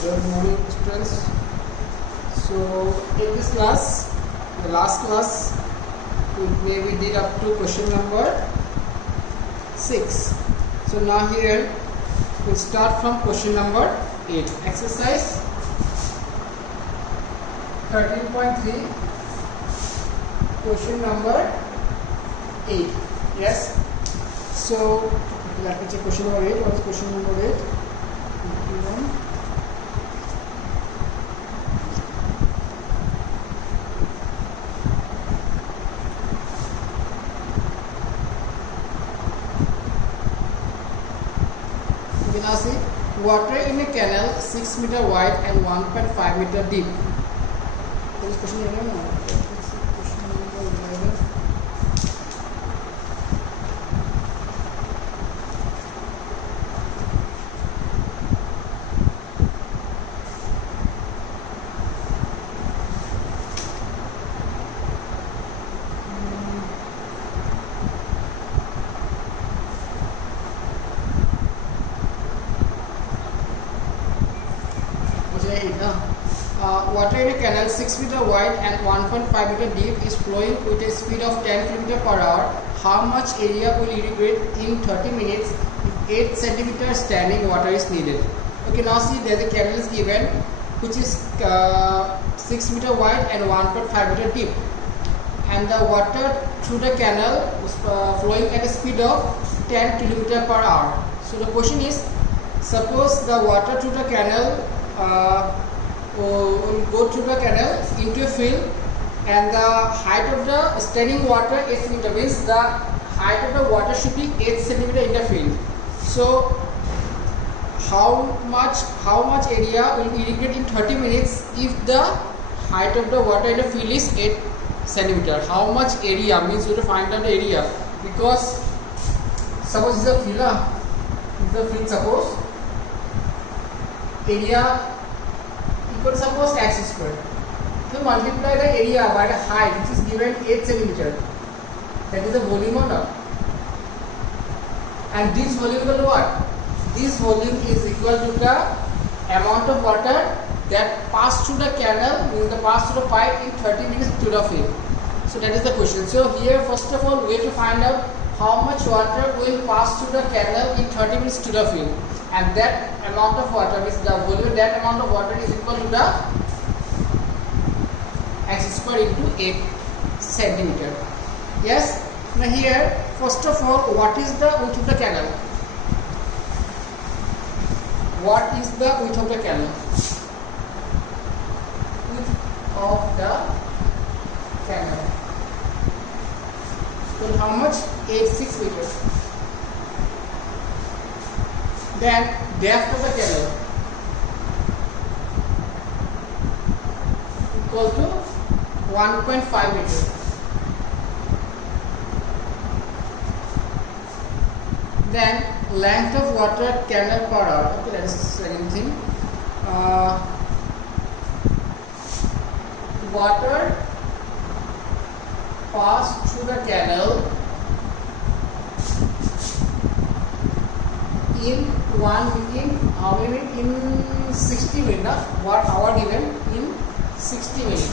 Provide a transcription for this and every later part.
good morning students. So in this class, the last class, we did up to question number 6. So now here we'll start from question number 8. Exercise 13.3, question number 8. Yes. So let me check question number 8. What is question number 8? Now see, water in a canal 6 meter wide and 1.5 meter deep. This question number 11. Water in a canal 6 meter wide and 1.5 meter deep is flowing with a speed of 10 km per hour. How much area will irrigate in 30 minutes if 8 centimeter standing water is needed? Okay, now see, there is a canal is given which is 6 meter wide and 1.5 meter deep, and the water through the canal is flowing at a speed of 10 km per hour. So the question is, suppose the water through the canal will go through the canal into a field, and the height of the standing water is meter, means the height of the water should be 8 centimeter in the field. So how much area will irrigate in 30 minutes if the height of the water in the field is 8 centimeter? How much area means you have to find out the area, because suppose this is a field, suppose area equal, suppose x square. So multiply the area by the height which is given 8 centimeter. That is the volume or not? And this volume equal to what? This volume is equal to the amount of water that passed through the canal, means the pass through the pipe in 30 minutes to the field. So that is the question. So here first of all we have to find out how much water will pass through the canal in 30 minutes to the field, and that amount of water, means the volume, that amount of water is equal to the x square into 8 centimeter. Yes. Now here first of all, what is the width of the canal? What is the width of the canal? Width of the canal. So how much? 6 meters. Then depth of the canal equal to 1.5 meters. Then length of water canal per hour. Okay, that is the second thing. Water passed through the canal in 60 minutes. What hour given? In 60 minutes.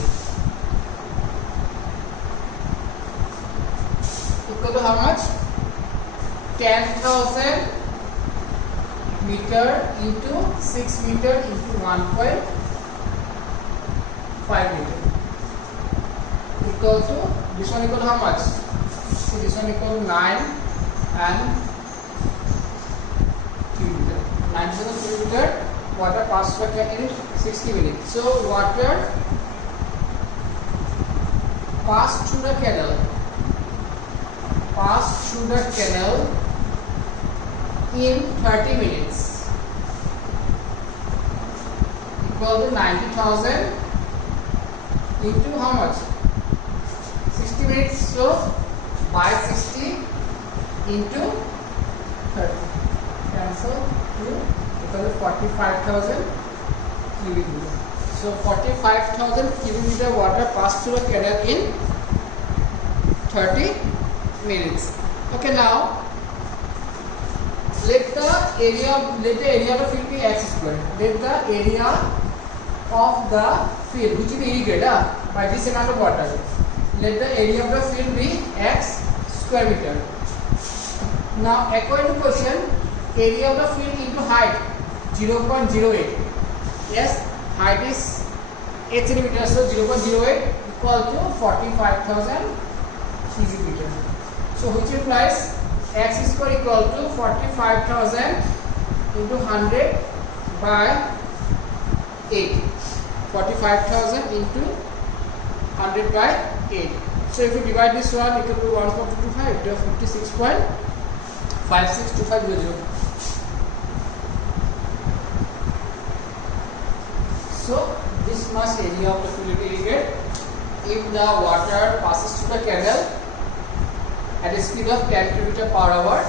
Equal to how much? 10,000 meter into 6 meter into 1.5 meter. Equal to, this one equal to how much? So this one equal to 9 and 9,000 cubic meter water passed through in 60 minutes. So water passed through the canal in 30 minutes equal to 90,000 into how much? 60 minutes. So by 60 into 30, cancel, equal to 45,000 cubic meter. So 45,000 cubic meter water passed through a canal in 30 minutes. Okay, now let the let the area of the field be x square. Let the area of the field which is irrigated by this amount of water. Let the area of the field be x square meter. Now according to question, area of the field into height 0.08. Yes, height is 8 cm, so 0.08 equal to 45,000 cubic meter. So which implies x square equal to 45,000 into 100 by 8. 45,000 into 100 by 8. So if you divide this one, it will be 1.25, it will 56.562500. So this much area of the field will irrigate if the water passes through the canal at a speed of 10 km per hour.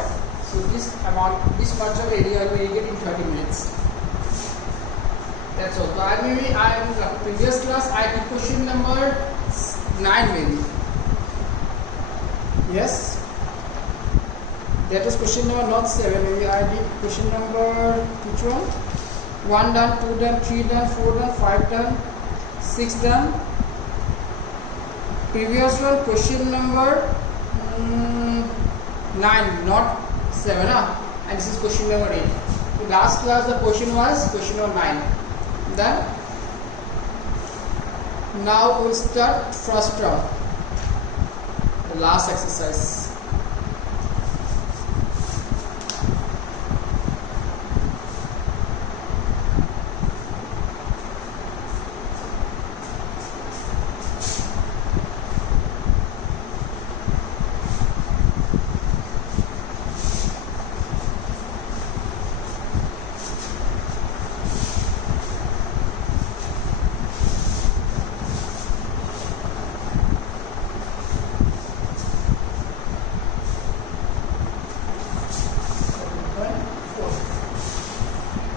So this much of area will irrigate in 30 minutes. That's all. So in the previous class I did question number 9 maybe. Yes. That was question number not 7. Maybe I did question number which one? 1 done, 2 done, 3 done, 4 done, 5 done, 6 done. Previous one question number 9, not 7. And this is question number 8. So last class the question was question number 9. Then now we'll start first term, the last exercise.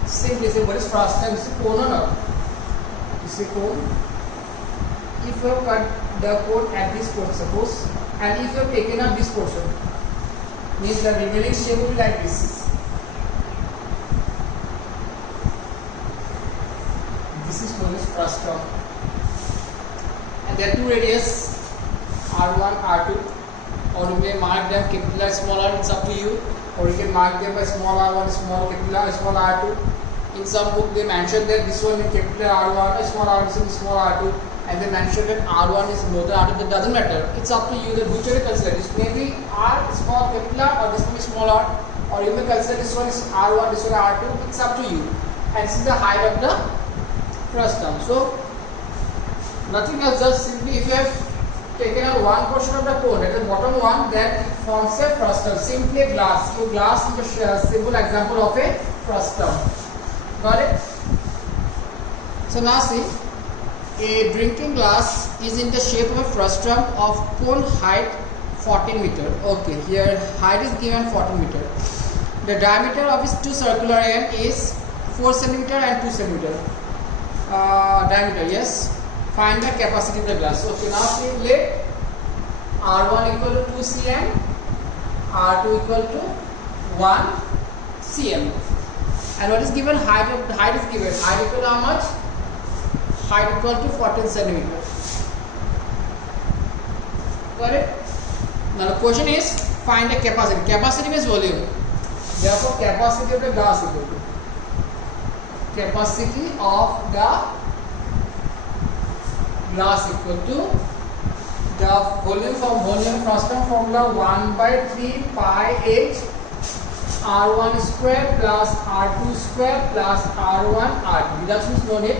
Simply say what is first term? This is cone or not? This is cone. If you have cut the cone at this portion, suppose, and if you have taken up this portion, means the remaining shape will be like this. This is known as first term. And there are two radius, R1, R2, or you may mark them capital R, small r, it's up to you, or you can mark them by small r1, small capital R, small r2. In some book they mention that this one is capital R1, small r1, this is small r2, and they mention that R1 is more than R2. That doesn't matter. It's up to you that whichever you consider. This may be R small capital R, or this may be small r, or you may consider this one is R1, this one R2. It's up to you. And this is the height of the first term. So nothing else, just simply if you have taken out one portion of the cone at the bottom one, then it forms a first term. Simply a glass. So glass is a simple example of a first term. Got it? So now see, a drinking glass is in the shape of a frustum of cone height 14 meter. Okay, here height is given 14 meter. The diameter of its two circular end is 4 cm and 2 cm diameter. Yes. Find the capacity of the glass. Okay, now see, let R1 equal to 2 cm, R2 equal to 1 cm. And what is given? Height is given. Height equal to how much? Height equal to 14 cm. Got it? Now the question is find the capacity. Capacity means volume. Therefore, capacity of the glass equal to capacity of the glass equal to the volume from volume frustum formula 1 by 3 pi h R1 square plus R2 square plus R1 R2. Reduction is no need.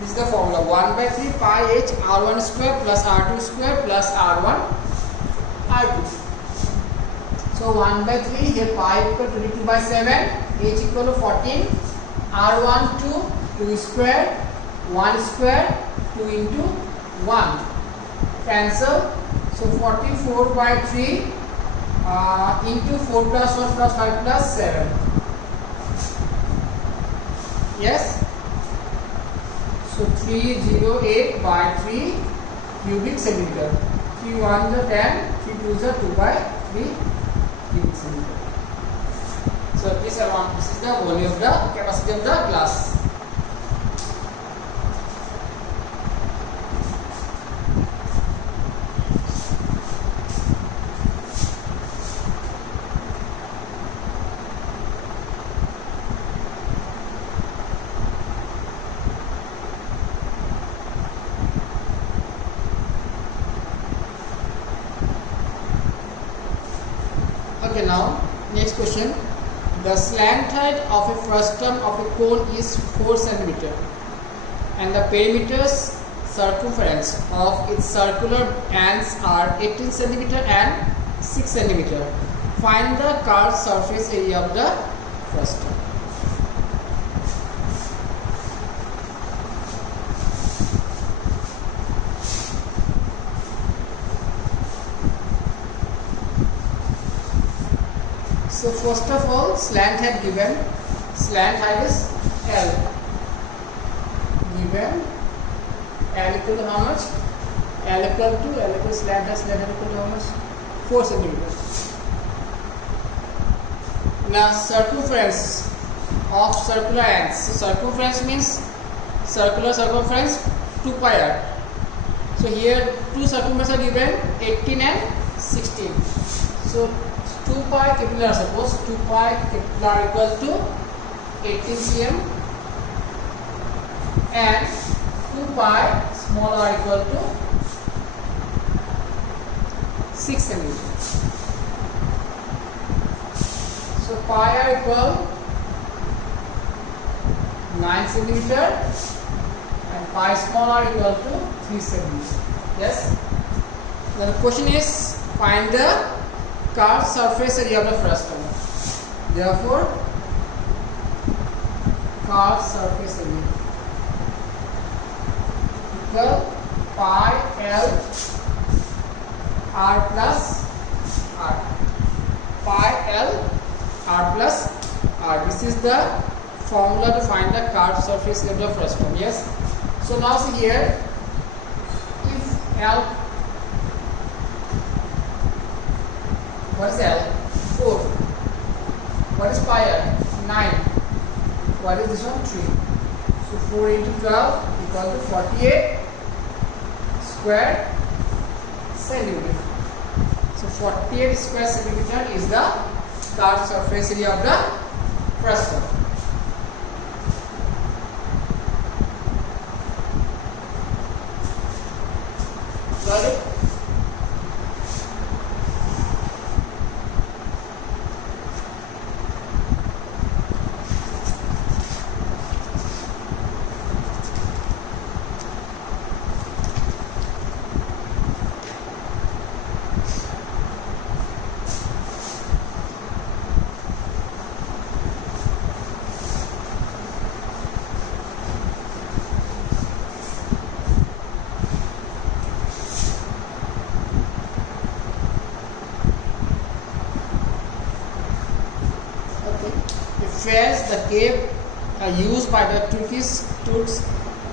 This is the formula 1 by 3 pi h R1 square plus R2 square plus R1 R2. So 1 by 3 here pi equal to 22 by 7, h equal to 14, R1 2 square, 1 square, 2 into 1. Cancel. So 44 by 3 into 4 plus 1 plus 5 plus 7. Yes. So 308 by 3 cubic centimeter. 3 1 is 10, 3 2 is 2 by 3 cubic centimeter. So this is the volume of the capacity of the glass. Okay, now next question. The slant height of a frustum of a cone is 4 cm and the perimeter's circumference of its circular ends are 18 cm and 6 cm. Find the curved surface area of the frustum. So first of all, slant height given. Slant height is L. Given L equal to how much? L equal slant height equal to how much? 4 cm. Now circumference of circular ends. So circumference means circular circumference 2 pi r. So here two circumferences are given, 18 and 16. So 2 pi capital R, suppose 2 pi capital R equal to 18 cm and 2 pi small r equal to 6 cm. So pi r equal 9 cm and pi small r equal to 3 cm. Yes. Then the question is find the curved surface area of the frustum. Therefore, curved surface area equal pi L R plus R. Pi L R plus R. This is the formula to find the curved surface area of the frustum. Yes. So now see here, if L, what is L? 4. What is pi R? 9. What is this one? 3. So 4 into 12 equal to 48 square centimeter. So 48 square centimeter is the curved surface area of the frustum. Got it? Whereas the cave used by the Turks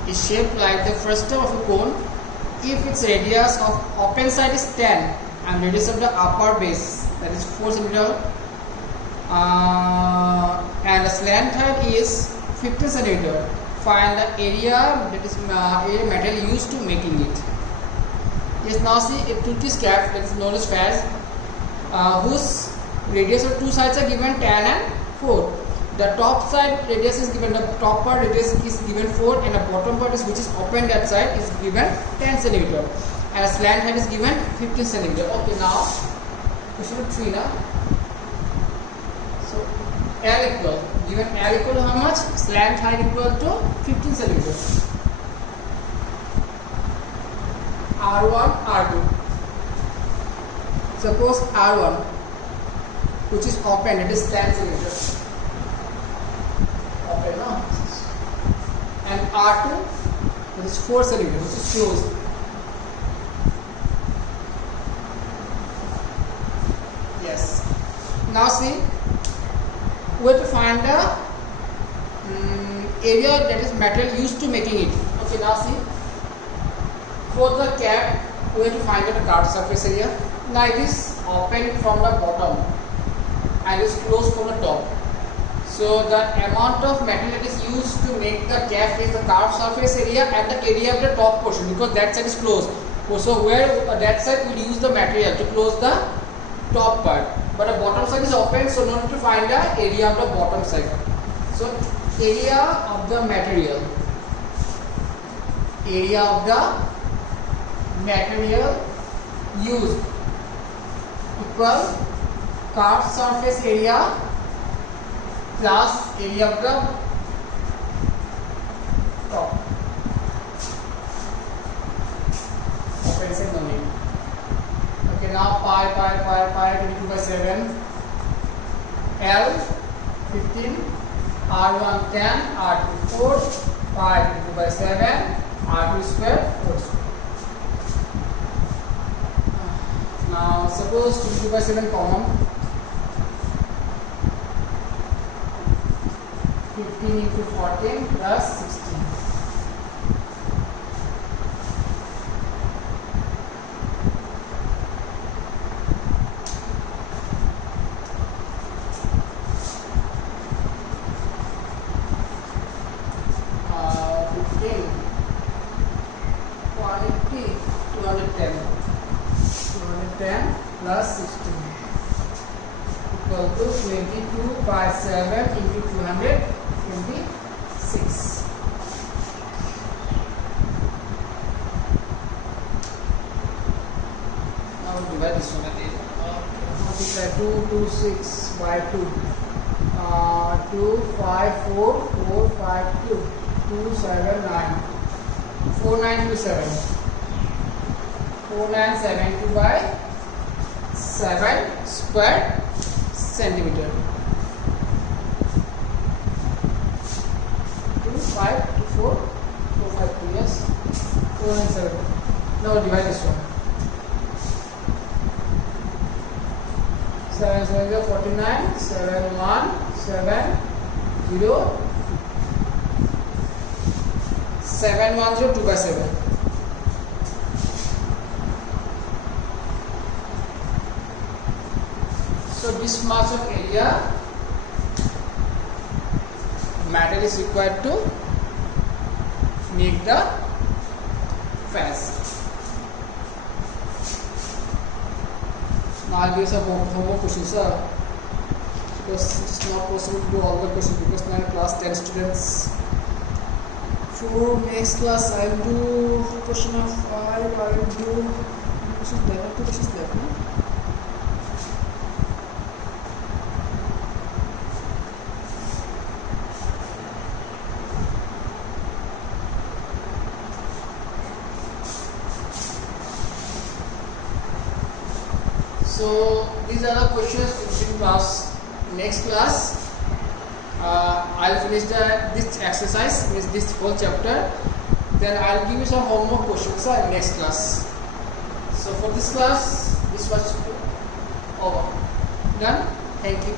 is shaped like the frustum of a cone if its radius of open side is 10 and radius of the upper base, that is 4 cm, and the slant height is 15 cm. Find the area, that is area material used to making it. Yes, now see a Turkish cap, that is known as fairs, whose radius of two sides are given 10 and 4. The top side radius is given, the top part radius is given 4 and the bottom part is which is open that side is given 10 cm and a slant height is given 15 cm. Okay, now question 3 now. So L equal, given L equal to how much? Slant height equal to 15 cm. R1, R2. Suppose R1 which is open, it is 10 cm. Open, no? And R2 that is 4 cm, which is closed. Yes. Now see, we have to find the area, that is material used to making it. Okay, now see, for the cap we have to find the curved surface area. Now it is open from the bottom and it is closed from the top. So the amount of material that is used to make the cap is the curved surface area and the area of the top portion, because that side is closed. So where that side we use the material to close the top part, but the bottom side is open, so no need to find the area of the bottom side. So area of the material, used equal curved surface area plus area of the top. Open side no need. Okay, now pi 22/7, L 15, R1 10, R2 4, pi 22/7, R2 square 4 square. Now suppose 22/7 common, 15 into 14 plus 16. Plus 16 equal to 22/7 into 226. Now divide this one again. Multiply 226 by 2. 2 5 4 4 5 2 2 7 9 4927 4972 by 7 square centimeter. 2 5 2 4 4 5 2, yes, 497. Now divide this one. 7 7 0 49, 7 1 7 0 7 1 0 2/7. So this much of area matter is required to make the fence. Now I'll give some more questions, sir, because it's not possible to do all the questions because now in class 10 students. For next class I'll do question of 5, I'll do questions left, 2 questions left, no? So these are the questions in class. Next class, I'll finish this exercise, this whole chapter. Then I'll give you some homework questions in next class. So for this class, this was over. Done. Thank you.